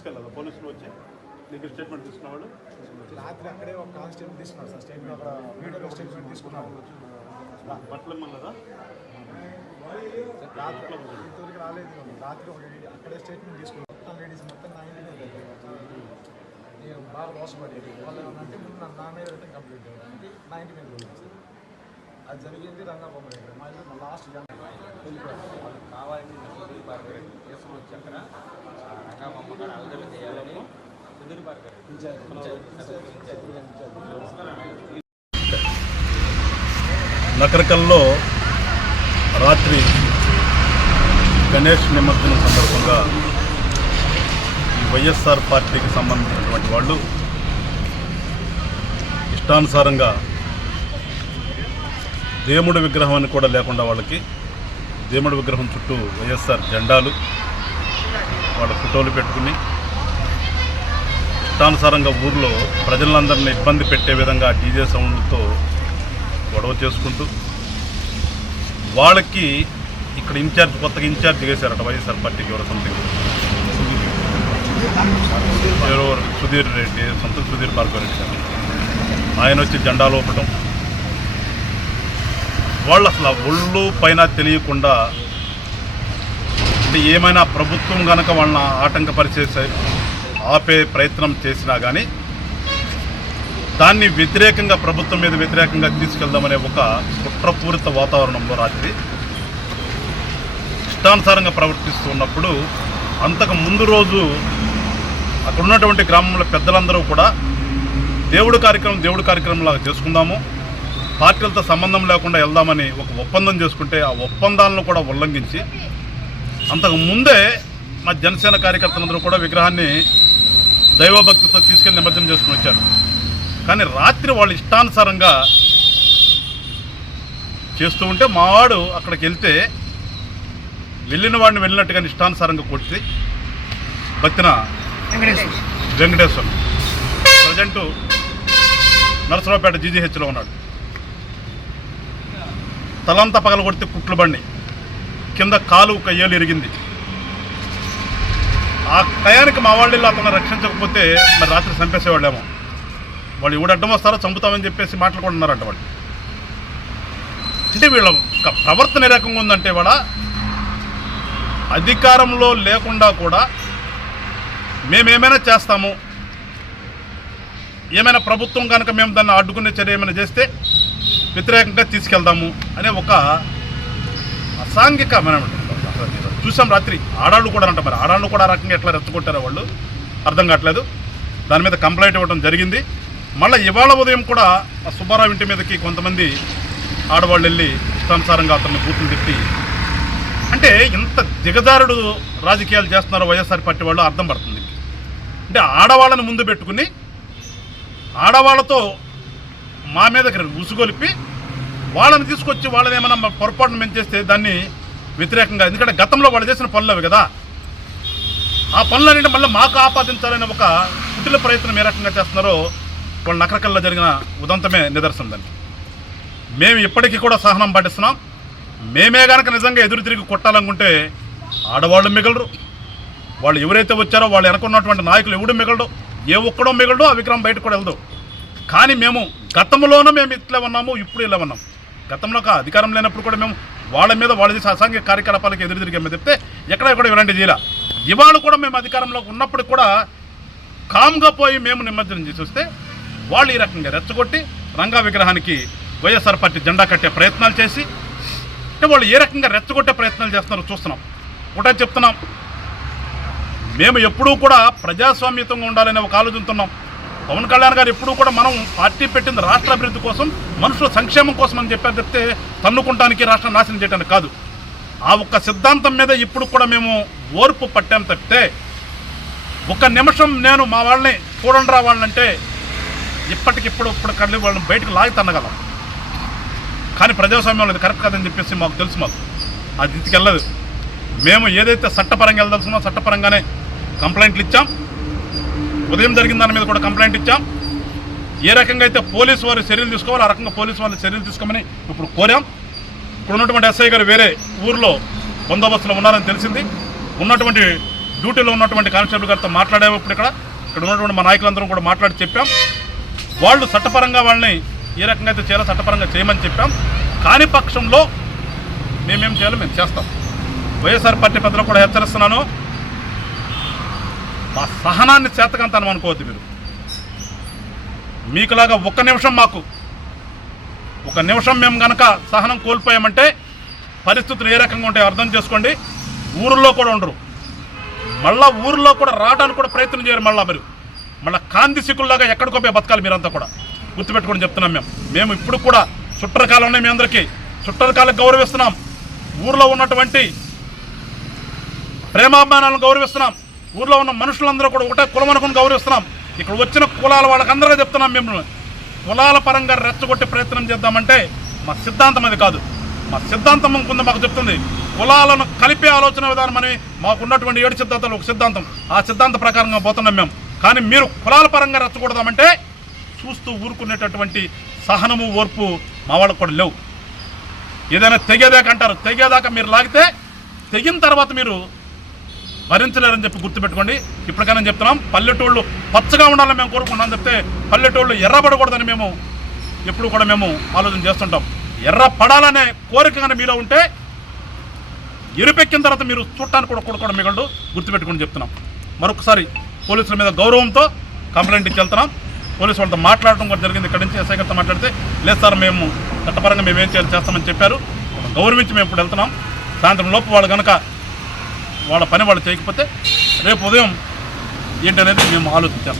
తీసుకెళ్ళాలి. పోలీసులు వచ్చి దగ్గర స్టేట్మెంట్ తీసుకున్న వాళ్ళు రాత్రి అక్కడే ఒక కానిస్టేబుల్ తీసుకున్నారు సార్. స్టేట్మెంట్ అక్కడ వీడియోలో స్టేట్మెంట్ తీసుకున్నారు బట్టలు ఇమ్మన్నదా రాత్రి ఇంతవరకు రాలేదు. రాత్రి ఒక అక్కడే స్టేట్మెంట్ తీసుకున్నారు మొత్తం లేడీస్ మొత్తం నా ఇంటికి నేను బాగా మోసపడేది వాళ్ళు ఏమన్నంటే ముందు నా- మీద కంప్లీట్ నా ఇంటి మీద అది జరిగింది రంగాబొమ్మ దగ్గర మా ఇల్లు మా లాస్ట్ వెళ్ళిపోయారు కావాలని సుధీర్ భార్గవ్ కేసులు వచ్చి అక్కడ రంగామమ్మ గారు అవధులు చేయాలని సుధీర్ భార్గవ్ నకరకల్లో రాత్రి గణేష్ నిమజ్జనం సందర్భంగా ఈ వైఎస్ఆర్ పార్టీకి సంబంధించినటువంటి వాళ్ళు ఇష్టానుసారంగా దేవుడి విగ్రహం అని కూడా లేకుండా వాళ్ళకి దేవుడి విగ్రహం చుట్టూ వైఎస్ఆర్ జెండాలు వాళ్ళ ఫోటోలు పెట్టుకుని ఇష్టానుసారంగా ఊర్లో ప్రజలందరినీ ఇబ్బంది పెట్టే విధంగా డీజే సౌండ్లతో గొడవ చేసుకుంటూ వాళ్ళకి ఇక్కడ ఇన్ఛార్జ్ కొత్తగా ఇన్ఛార్జ్ చేశారట వైఎస్ఆర్ పార్టీకి ఎవరో సంథింగ్ ఎవరో సుధీర్ రెడ్డి సొంత సుధీర్ భార్గవ రెడ్డి ఆయన వచ్చి జెండాలు ఊపటం. వాళ్ళు అసలు ఒళ్ళు పైన తెలియకుండా అంటే ఏమైనా ప్రభుత్వం కనుక వాళ్ళని ఆటంకపరిచే ఆపే ప్రయత్నం చేసినా కానీ దాన్ని వ్యతిరేకంగా ప్రభుత్వం మీద వ్యతిరేకంగా తీసుకెళ్దామనే ఒక కుట్రపూరిత వాతావరణంలో రాత్రి ఇష్టానుసారంగా ప్రవర్తిస్తూ ఉన్నప్పుడు అంతకు ముందు రోజు అక్కడ ఉన్నటువంటి గ్రామంలో పెద్దలందరూ కూడా దేవుడు కార్యక్రమం దేవుడు కార్యక్రమం లాగా చేసుకుందాము పార్టీలతో సంబంధం లేకుండా వెళ్దామని ఒక ఒప్పందం చేసుకుంటే ఆ ఒప్పందాలను కూడా ఉల్లంఘించి అంతకు ముందే మా జనసేన కార్యకర్తలందరూ కూడా విగ్రహాన్ని దైవభక్తితో తీసుకెళ్ళి నిమజ్జనం చేసుకుని వచ్చారు. కానీ రాత్రి వాళ్ళు ఇష్టానుసారంగా చేస్తూ ఉంటే మావాడు అక్కడికి వెళ్తే వెళ్ళిన వాడిని వెళ్ళినట్టుగా ఇష్టానుసారంగా కొట్టి బతిన వెంకటేశ్వర్. ప్రజెంటు నరసరావుపేట జీజీహెచ్లో ఉన్నాడు. తలంతా పగల కొడితే కుట్లు బండి. కింద కాలు ఒక ఏలు ఇరిగింది. ఆ టయానికి మా వాళ్ళు అతను రక్షించకపోతే మరి రాత్రి చంపేసేవాళ్ళేమో. వాళ్ళు ఎవడు అడ్డం వస్తారో చంపుతామని చెప్పేసి మాట్లాడుకుంటున్నారంట వాళ్ళు. అంటే వీళ్ళ ప్రవర్తన ఏ రకంగా ఉందంటే వాళ్ళ అధికారంలో లేకుండా కూడా మేమేమైనా చేస్తాము. ఏమైనా ప్రభుత్వం కనుక మేము దాన్ని అడ్డుకునే చర్య ఏమైనా చేస్తే వ్యతిరేకంగా తీసుకెళ్దాము అనే ఒక అసాంఘిక మనం చూసాం రాత్రి. ఆడాళ్ళు కూడా అంట మరి. ఆడాళ్ళు కూడా ఆ రకంగా ఎట్లా రెచ్చగొట్టారో వాళ్ళు అర్థం కావట్లేదు. దాని మీద కంప్లైంట్ ఇవ్వడం జరిగింది. మళ్ళీ ఇవాళ ఉదయం కూడా ఆ సుబ్బారావు ఇంటి మీదకి కొంతమంది ఆడవాళ్ళు వెళ్ళి ఇష్టానుసారంగా అతన్ని బూతులు తిట్టి అంటే ఇంత దిగజారుడు రాజకీయాలు చేస్తున్నారో వైఎస్ఆర్ పార్టీ వాళ్ళు అర్థం పడుతుంది. అంటే ఆడవాళ్ళని ముందు పెట్టుకుని ఆడవాళ్ళతో మా మీద ఉసుగొలిపి వాళ్ళని తీసుకొచ్చి వాళ్ళని ఏమైనా పొరపాటును మేము చేస్తే దాన్ని వ్యతిరేకంగా. ఎందుకంటే గతంలో వాళ్ళు చేసిన పనులు అవి కదా. ఆ పనులన్నింటి మళ్ళీ మాకు ఆపాదించాలనే ఒక కుటిల ప్రయత్నం ఏ రకంగా చేస్తున్నారో వాళ్ళ నకరకల్లో జరిగిన ఉదంతమే నిదర్శనం దానికి. మేము ఇప్పటికీ కూడా సహనం పాటిస్తున్నాం. మేమే కనుక నిజంగా ఎదురు తిరిగి కొట్టాలనుకుంటే ఆడవాళ్ళు మిగలరు. వాళ్ళు ఎవరైతే వచ్చారో వాళ్ళు వెనకున్నటువంటి నాయకులు ఎవడు మిగలడు? ఏ ఒక్కడో మిగలడు. ఆ విగ్రహం బయటకు కూడా వెళ్దాం కానీ మేము గతంలోనూ మేము ఇట్లా ఉన్నాము ఇప్పుడు ఇలా ఉన్నాం గతంలో ఒక అధికారం లేనప్పుడు కూడా మేము వాళ్ళ మీద వాళ్ళ అసాంఘిక కార్యకలాపాలకు ఎదురు తిరిగామని చెప్తే ఎక్కడ ఎక్కడ ఇలాంటి చేయాల ఇవాళ కూడా మేము అధికారంలో ఉన్నప్పుడు కూడా కామ్గా పోయి మేము నిమజ్జనం చేసి వస్తే వాళ్ళు ఈ రకంగా రెచ్చగొట్టి రంగా విగ్రహానికి వైఎస్ఆర్ పార్టీ జెండా కట్టే ప్రయత్నాలు చేసి అంటే వాళ్ళు ఏ రకంగా రెచ్చగొట్టే ప్రయత్నాలు చేస్తున్నారో చూస్తున్నాం. ఒకటే చెప్తున్నాం. మేము ఎప్పుడూ కూడా ప్రజాస్వామ్యతంగా ఉండాలనే ఒక ఆలోచనతున్నాం పవన్ కళ్యాణ్ గారు ఎప్పుడూ కూడా మనం పార్టీ పెట్టింది రాష్ట్ర అభివృద్ధి కోసం మనుషుల సంక్షేమం కోసం అని చెప్పారు చెప్తే తన్నుకుంటానికి రాష్ట్రం నాశనం చేయడానికి కాదు. ఆ ఒక్క సిద్ధాంతం మీద ఇప్పుడు కూడా మేము ఓర్పు పట్టాం తప్పితే ఒక నిమిషం నేను మా వాళ్ళని చూడండి రా వాళ్ళంటే ఇప్పటికిప్పుడు ఇప్పుడు కళ్ళి వాళ్ళని బయటకు లాగి తన్నగలం. కానీ ప్రజాస్వామ్యంలో అది కరెక్ట్ కాదని చెప్పేసి మాకు తెలుసు మాకు. అది ఇంటికి వెళ్ళదు మేము ఏదైతే చట్టపరంగా వెళ్ళదలుచుకున్నామో చట్టపరంగానే కంప్లైంట్లు ఇచ్చాం. ఉదయం జరిగిన దాని మీద కూడా కంప్లైంట్ ఇచ్చాం. ఏ రకంగా అయితే పోలీసు వారు చర్యలు తీసుకోవాలి ఆ రకంగా పోలీసు వాళ్ళు చర్యలు తీసుకోమని ఇప్పుడు కోరాం. ఇప్పుడు ఉన్నటువంటి ఎస్ఐ గారు వేరే ఊర్లో బందోబస్తులో ఉన్నారని తెలిసింది. ఉన్నటువంటి డ్యూటీలో ఉన్నటువంటి కానిస్టేబుల్ గారితో మాట్లాడేటప్పుడు ఇక్కడ. ఇక్కడ ఉన్నటువంటి మా నాయకులందరం కూడా మాట్లాడి చెప్పాం. వాళ్ళు చట్టపరంగా వాళ్ళని ఏ రకంగా అయితే చేయాలో చట్టపరంగా చేయమని చెప్పాం. కాని పక్షంలో మేమేం చేయాలో మేము చేస్తాం. వైఎస్ఆర్ పార్టీ పెద్దలు కూడా హెచ్చరిస్తున్నాను. మా సహనాన్ని చేతకంతనం అనుకోవద్దు మీరు. మీకులాగా ఒక్క నిమిషం మాకు. ఒక నిమిషం మేము గనక సహనం కోల్పోయామంటే పరిస్థితులు ఏ రకంగా ఉంటాయో అర్థం చేసుకోండి. ఊరిలో కూడా ఉండరు. మళ్ళా ఊరిలో కూడా రావడానికి కూడా ప్రయత్నం చేయరు మళ్ళా మీరు. మళ్ళీ కాంతి సిక్కుల్లాగా ఎక్కడికో పోయి బతకాలి మీరంతా కూడా. గుర్తుపెట్టుకొని చెప్తున్నాం మేము. మేము ఇప్పుడు కూడా చుట్టరకాలు ఉన్నాయి మీ అందరికీ. చుట్టరకాలకు గౌరవిస్తున్నాం. ఊర్లో ఉన్నటువంటి ప్రేమాభిమానాలను గౌరవిస్తున్నాం. ఊర్లో ఉన్న మనుషులందరూ కూడా ఒకటే కులం అనుకుని గౌరవిస్తున్నాం. ఇక్కడ వచ్చిన కులాల వాళ్ళకందరూ చెప్తున్నాం మిమ్మల్ని. కులాల పరంగా రెచ్చగొట్టే ప్రయత్నం చేద్దామంటే మా సిద్ధాంతం అది కాదు. మా సిద్ధాంతం కొంత మాకు చెప్తుంది. కులాలను కలిపే ఆలోచన విధానం అని మాకు ఉన్నటువంటి ఏడు సిద్ధాంతాలు ఒక సిద్ధాంతం. ఆ సిద్ధాంత ప్రకారంగా పోతున్నాం మేము. కానీ మీరు కులాల పరంగా రెచ్చగొడదామంటే చూస్తూ ఊరుకునేటటువంటి సహనము ఓర్పు మా వాళ్ళకు కూడా లేవు. ఏదైనా తెగేదాకా అంటారు. తెగేదాకా మీరు లాగితే తెగిన తర్వాత మీరు భరించలేరని చెప్పి గుర్తుపెట్టుకోండి. ఇప్పటికైనా చెప్తున్నాం పల్లెటూళ్ళు పచ్చగా ఉండాలని మేము కోరుకుంటున్నాం చెప్తే పల్లెటూళ్ళు ఎర్రబడకూడదని మేము ఎప్పుడు కూడా మేము ఆలోచన చేస్తుంటాం. ఎర్ర పడాలనే కోరిక కానీ మీలో ఉంటే ఎరుపెక్కిన తర్వాత మీరు చూడటానికి కూడా కూడుకోవడం మిగలడు గుర్తుపెట్టుకుని చెప్తున్నాం. మరొకసారి పోలీసుల మీద గౌరవంతో కంప్లైంట్ ఇచ్చి వెళ్తున్నాం. పోలీసు వాళ్ళతో మాట్లాడడం కూడా జరిగింది. ఇక్కడి నుంచి ఎస్ఐ గారితో మాట్లాడితే లేదు సార్ మేము చట్టపరంగా మేము ఏం చేయాలి చేస్తామని చెప్పారు. గౌరవించి మేము ఇప్పుడు వెళ్తున్నాం. సాయంత్రం లోపు వాళ్ళు కనుక వాళ్ళ పని వాళ్ళు చేయకపోతే రేపు ఉదయం ఏంటనేది మేము ఆలోచించాం.